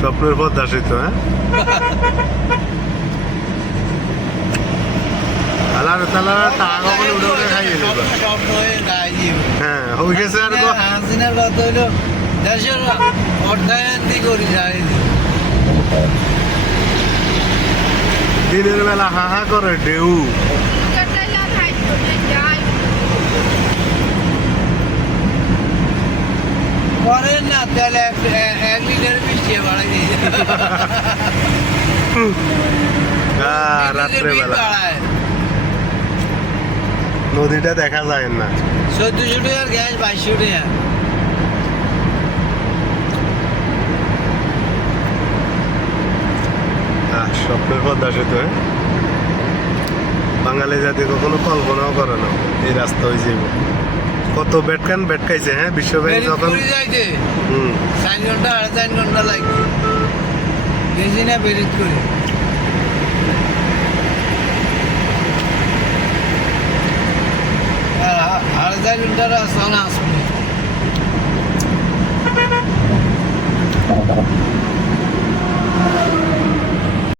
স্বপ্নের পদ্মা সেতু। হ্যাঁ, তালার টাকা উঠে উঠে খাইয়ে দেবো। হ্যাঁ, হয়ে গেছে। আর হাসিনার কথা হইলো দেশের অর্থায়ন করি যায় দিনের বেলা হাহা করে ঢেউ। করেন না তাহলে 1 লিটার মিশিয়ে বাড়াই দিয়ে রাত্রে বেলা নদীটা দেখা যায় না। 1400 টাকার গ্যাস 2200 টাকা। স্বপ্নের পদ্মা সেতু। হ্যাঁ, বাঙালি জাতি কখনো কল্পনাও করে না এই রাস্তা হয়ে যাবে। কত বেটকাইছে। হ্যাঁ, বিশ্বব্যাংক যখন 4 ঘন্টা 4.5 ঘন্টা লাগবে বেশি না বেরিত করে। আর 4.5 ঘন্টা রাস্তা না আসবে।